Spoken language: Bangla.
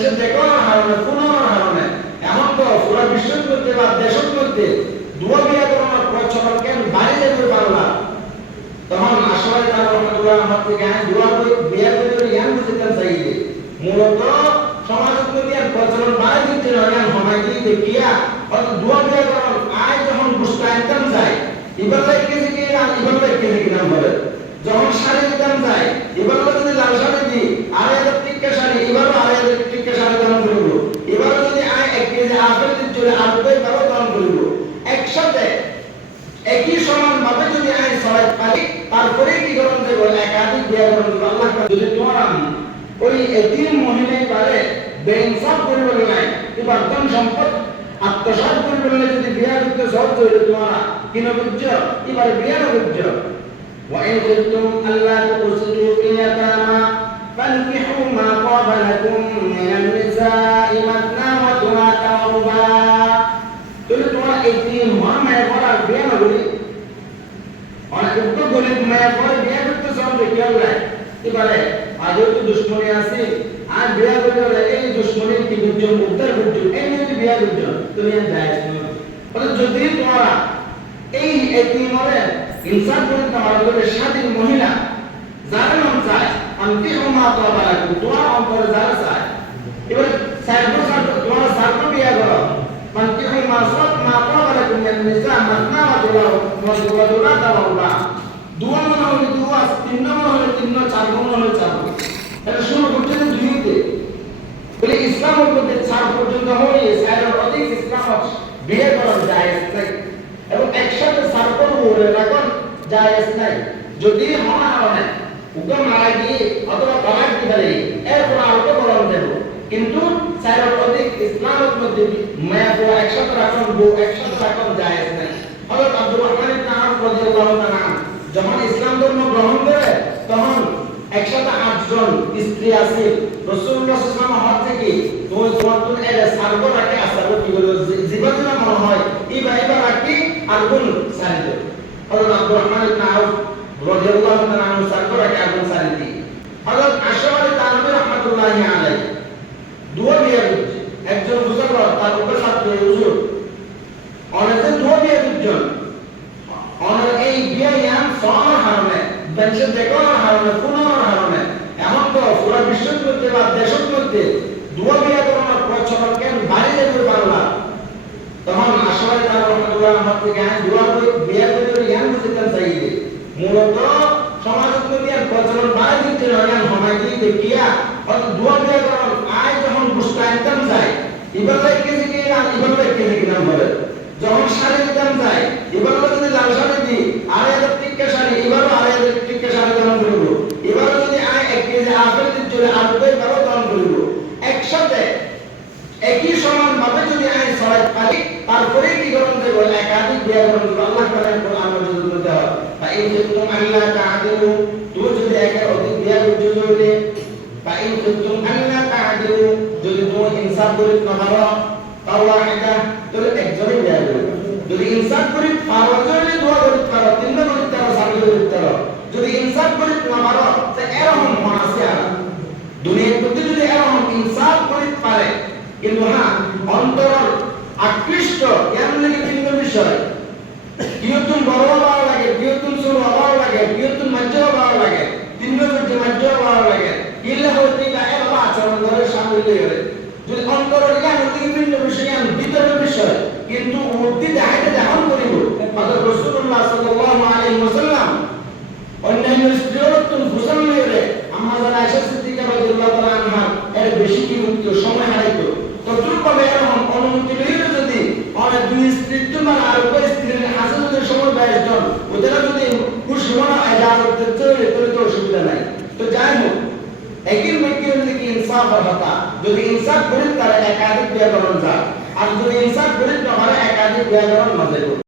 মানুষের যে কোনো হারণে কোনো আমার এমন তো পুরো বিশ্বের মধ্যে বা দেশের মধ্যে দুয়া বিয়া করে আমার প্রচলন কেন বাইরে যেতে পারলা তখন আসলে তার রহমতুল্লাহ আমার থেকে আমি দুয়া করে বিয়া করে জ্ঞান বুঝতে চাইলে মূলত সমাজের মধ্যে প্রচলন বাইরে দিতে হয় জ্ঞান হমাই দিয়ে দেখিয়া অর্থাৎ দুয়া বিয়া আয় এক কেজি আপেল দিচ্ছে আট বই তারও দাম করবো একসাথে একই সমান ভাবে যদি আইন সবাই পারি তারপরে কি করুন দেবো একাধিক বিয়া করুন দেবো আল্লাহ পাক যদি তোমার আমি ওই এতিম মহিলাই পারে বেইনসাফ করিবলৈ নাই এবার ধন সম্পদ আত্মসাৎ করিবলৈ যদি বিয়া করতে সহজ হইলে তোমার কি নবুজ্জ এবার বিয়া নবুজ্জ وإن خفتم ألا تقسطوا في اليتامى فانكحوا ما طاب لكم من النساء مثنى ঘটনাগুলি এই দুশ্মনীর কি করে, তোমার করে স্বাধীন মহিলা, যারা মন চায় আমি ও মা তো বালা তোমার অন্তরে যারা চায়। এবার সার্ব তোমার সার্ব বিয়া করো। মানে কি মা ما طاب لكم من النساء مثنى وثلاث ورباع দুয়া মনে হলে দুয়া তিন মনে হলে তিন চার মনে হলে চার এটা শুরু করতে দুইতে বলে ইসলামের মধ্যে চার পর্যন্ত হলে চারের অধিক ইসলাম বিয়ে করা যায় নাই এবং একসাথে চার করবো বলে এখন জায়েজ নাই যদি হওয়া হয় হুকুম মারা গিয়ে অথবা তালাক দিতে পারে এরপর আরো বলন দেব কিন্তু অধিক ইসলামের মধ্যে হযরত আব্দুর যখন ইসলাম ধর্ম গ্রহণ করে, তখন একসাথে আটজন স্ত্রী আছে। থেকে তুমি তোমার তো এর রাখে আসার বলে? মনে হয় এই ভাইবা রাখি আর কোন সারিত হযরত আব্দুর রহমান ইবনে আউফ রাদিয়াল্লাহু তাআলা রাখে আগুন সারিতি হযরত আশরাফ দুয়া বিয়া করছে একজন মুসলমান তার উপর ছাত্র হুজুর। অনেকে বিয়া করছেন অনেক এই বিয়া ইয়ান সমার হারণে বেঞ্চে দেখানোর হারণে পুনর হারণে এমন তো পুরা বিশ্বের মধ্যে বা দেশের মধ্যে দুয়া বিয়া করানোর প্রচলন কেন বাইরে যেতে পারলা তখন আসলে তার রহমতুল্লাহ আমার থেকে হ্যাঁ দুয়া করে, বিয়া করে ইয়ান বুঝতে চাইলে মূলত সমাজ মধ্যে প্রচলন বাইরে দিতে ইয়ান সময় দিয়ে দেখিয়া অত দুয়া বিয়া করার আয় যখন বুঝতে আনতাম এবার কেজি কি না, এবার লাগে কেজি কি নাম বলে। যখন শাড়ি দিতাম যায় এবার যদি লাল শাড়ি দিই, আড়াই হাজার টিক্কা শাড়ি, এবারও আড়াই হাজার টিক্কা শাড়ি দাম করব। এবারও যদি আয় এক কেজি আপেল দিতে চলে বই তারও দাম করব। একসাথে একই সমান ভাবে যদি আইন সবাই পারি তারপরে কি করুন দেব? একাধিক বিয়া করুন দেব। আল্লাহ তাআলা কোরআন মজুদ করতে হয় বা এই যে তুমি আল্লাহ তাআদিলু তুমি যদি একের অধিক বিয়া করতে যে তুমি আল্লাহ তাআদিলু যদি তুমি ইনসাফ করে না পারো তাও একটা তাহলে একজনে বিয়া করবে। যদি ইনসাফ করে পারো, যদি দোয়া করতে পারো তিনটা করতে পারো সাবিল করতে পারো, যদি ইনসাফ করে না পারো, তা এরকম মন আছে আর দুনিয়ার মধ্যে যদি এরকম ইনসাফ করতে পারে, কিন্তু হ্যাঁ অন্তর আকৃষ্ট, এর লাগে ভিন্ন বিষয়। কিয়তুন বড় ভালো লাগে কিয়তুন ছোট ভালো লাগে কিয়তুন মধ্য ভালো লাগে, তিন মধ্যে মধ্য ভালো লাগে করে গেলে, যদি অন্তর জ্ঞান থেকে ভিন্ন বিষয়, জ্ঞান ভিতরের বিষয়, কিন্তু মূর্তি দেখাইতে দেখান করিব, হযরত রাসূলুল্লাহ সাল্লাল্লাহু আলাইহি ওয়াসাল্লাম, অন্যান্য স্ত্রীরত্ন ফুসান মেরে আমাদের আয়েশা সিদ্দিকা রাদিয়াল্লাহু তাআলা আনহা এর বেশি কি মুক্ত সময় হারাইতো। তদ্রুপভাবে এরকম অনুমতি লইলে যদি অনেক দুই স্ত্রীর তোমার আর উপর স্ত্রীর হাসে সময় জন ওদের যদি খুশি মনে হয় যা করতে চলে তো অসুবিধা নাই। তো যাই হোক একই ব্যক্তির যদি ইনসাফ আর হতা যদি ইনসাফ করেন তারা একাধিক ব্যাকরণ যায় আর যদি ইনসাফ করেন তাহলে একাধিক ব্যাকরণ যাবে